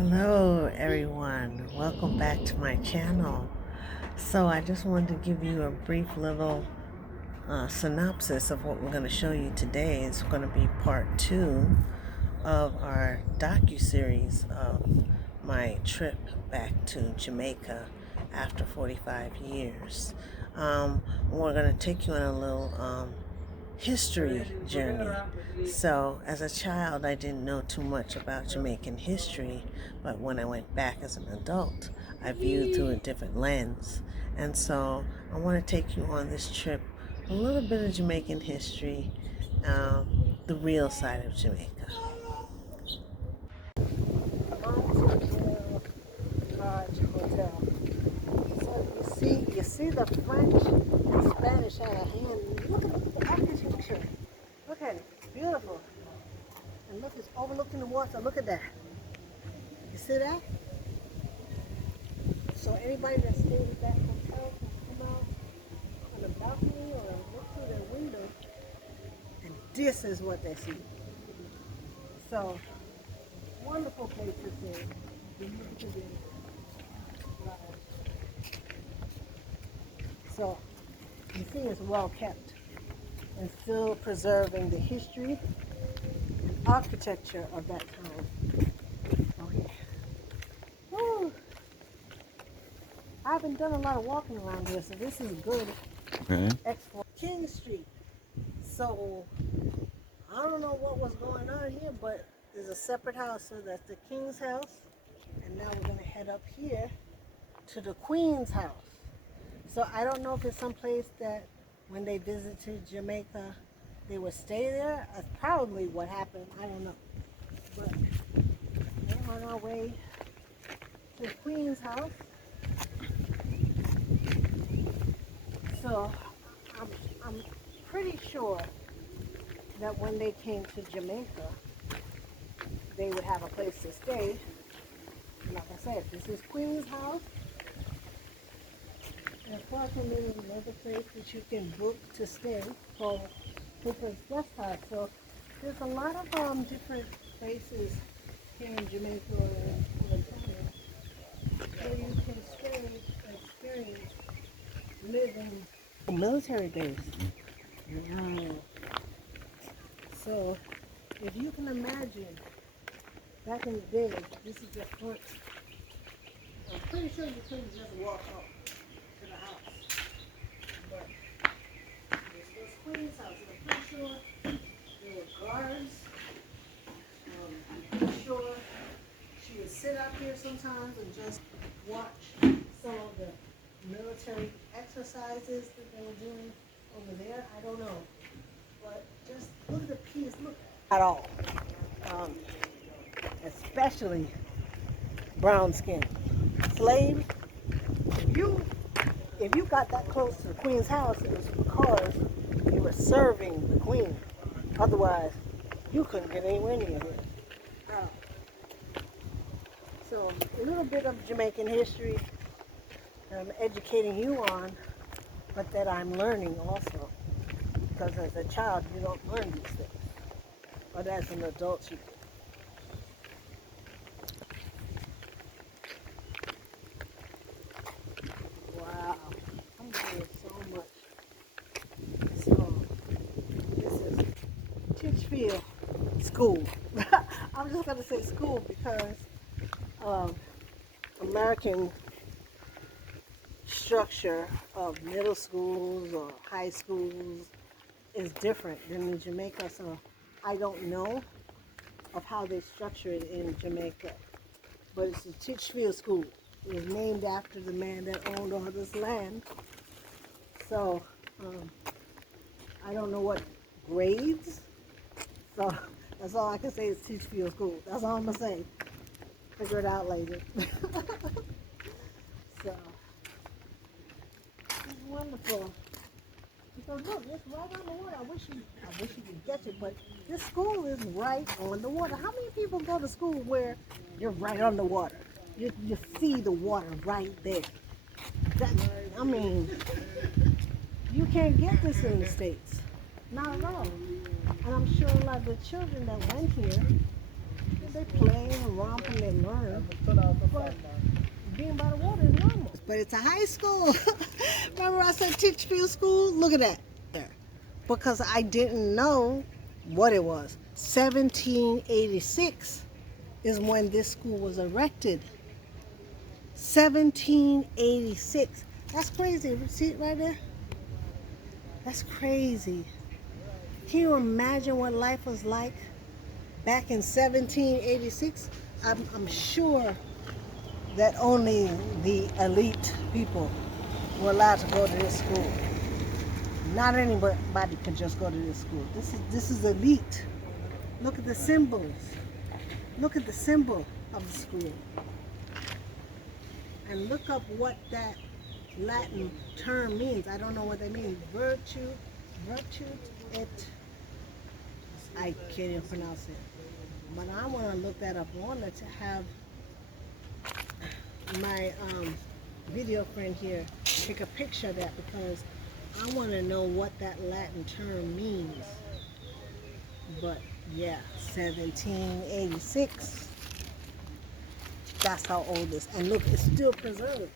Hello everyone, welcome back to my channel. So I just wanted to give you a brief little synopsis of what we're going to show you today. It's going to be part 2 of our docu-series of my trip back to Jamaica after 45 years. We're going to take you on a little history journey. So as a child, I didn't know too much about Jamaican history, but when I went back as an adult, I viewed through a different lens. And so I want to take you on this trip, a little bit of Jamaican history, the real side of Jamaica. Hotel. So you see the French and Spanish at a hand. Look at the architecture. Look at it, beautiful. And look, it's overlooking the water. Look at that. You see that? So anybody that stays at that hotel can come out on the balcony or look through their window, and this is what they see. So wonderful place to stay. So you see, it's well kept and still preserving the history and architecture of that time. Oh yeah. Woo. I haven't done a lot of walking around here, so this is good. Okay. Export King Street. So I don't know what was going on here, but there's a separate house. So that's the King's house, and now we're gonna head up here to the Queen's house. So I don't know if it's someplace that when they visited Jamaica, they would stay there. That's probably what happened. I don't know. But we're on our way to the Queen's house. So I'm pretty sure that when they came to Jamaica, they would have a place to stay. And like I said, this is Queen's house. And apart from it, there's another place that you can book to stay called Khurb Guest House. So there's a lot of different places here in Jamaica and where you can stay and experience living military base. Wow. So if you can imagine back in the day, this is the front. I'm pretty sure you couldn't just walk up to the house. But this was Queen's house. I'm pretty sure there were guards. I'm pretty sure she would sit out here sometimes and just watch some of the military exercises that they were doing over there. I don't know. But just look at the piece. Look at all. Especially brown skin. Slaves, if you got that close to the Queen's house, it was because you were serving the Queen. Otherwise, you couldn't get anywhere near her. So a little bit of Jamaican history that I'm educating you on, but that I'm learning also. Because as a child, you don't learn these things. But as an adult, you do. Wow, I'm learning so much. So, this is Titchfield School. I'm just going to say school because American structure of middle schools or high schools is different than in Jamaica. So I don't know of how they structure it in Jamaica. But it's the Titchfield School. It was named after the man that owned all this land. So I don't know what grades. So that's all I can say is Titchfield School. That's all I'm going to say. Figure it out later. So it's wonderful. Because look, it's right on the water. I wish you could get it, but this school is right on the water. How many people go to school where you're right on the water? You see the water right there. I mean, you can't get this in the States. Not at all. And I'm sure a lot of the children that went here They play and romp and they learn. But being by the water is normal. But it's a high school. Remember I said Teachfield School? Look at that there. Because I didn't know what it was. 1786 is when this school was erected. 1786. That's crazy. See it right there? That's crazy. Can you imagine what life was like back in 1786? I'm sure that only the elite people were allowed to go to this school. Not anybody could just go to this school. This is elite. Look at the symbols. Look at the symbol of the school. And look up what that Latin term means. I don't know what that means. Virtue et. I can't even pronounce it. But I want to look that up. I wanted to have my video friend here take a picture of that because I want to know what that Latin term means. But yeah, 1786. That's how old it is. And look, it's still preserved.